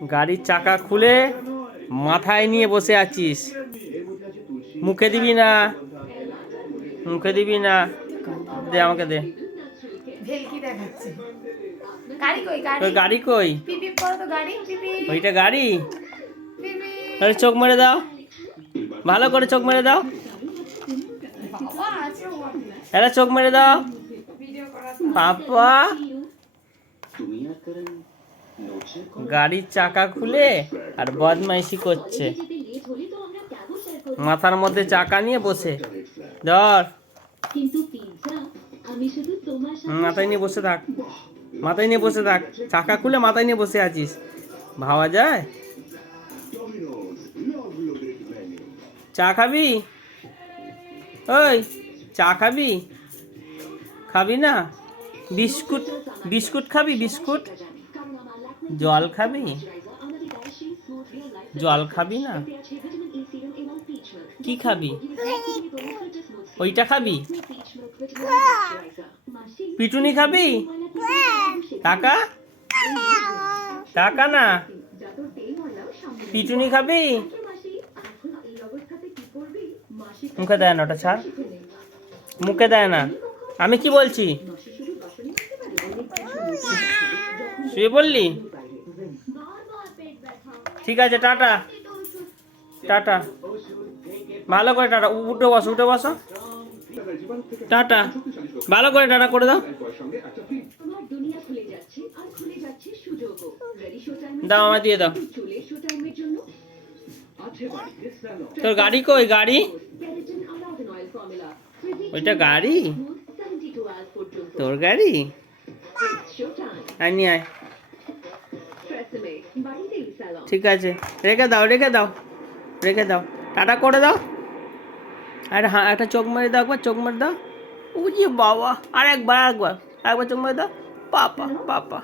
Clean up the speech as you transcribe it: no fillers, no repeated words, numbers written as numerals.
গাড়ির চাকা খুলে মাথায় নিয়ে বসে আছিস, মুখে দিবি না, মুখে দিবি না। দে আমাকে দে। ভেলকি দেখাচ্ছে। গাড়ি কই? গাড়ি কই? পিপি করো তো গাড়ি, পিপি। ওইটা গাড়ি? পিপি। আরে চোখ মেরে দাও, ভালো করে চোখ মেরে দাও। বাবা আছে ও। আরে চোখ মেরে দাও ভিডিও করা। পাপা। গাড়ির চাকা খুলে আর বদমাইশি করছে, মাথার মধ্যে চাকা নিয়ে বসে। ধর, মাথায় নিয়ে বসে থাক, মাথায় নিয়ে বসে থাক। চাকা খুলে মাথায় নিয়ে বসে আছিস, ভাবা যায়? চা খাবি? ওই চা খাবি? খাবি না? বিস্কুট, বিস্কুট খাবি? বিস্কুট? জল খাবি? জল খাবি না? কি খাবি? ওইটা খাবি? পিটুনি খাবি? টাকা? টাকা না, পিটুনি খাবি? মুখে দেয় না, ওটা ছাড়, মুখে দেয় না। আমি কি বলছি? শুয়ে পড়লি? ঠিক আছে, টাটা টাটা, ভালো করে টাটা। উঠে বসো, উঠে বসো, টাটা, ভালো করে টাটা করে দাও। দাও, আমায় দিয়ে দাও। তোর গাড়ি কই? গাড়ি? ওইটা গাড়ি? তোর গাড়ি? আয় নিয়ে আয়। ঠিক আছে, রেখে দাও, রেখে দাও, রেখে দাও, টাটা করে দাও। আরে হ্যাঁ, একটা চোখ মেরে দাও, একবার চোখ মেরে দাও। ও যে বাবা, আর একবার, একবার একবার চোখ মেরে দাও। পাপা পাপা।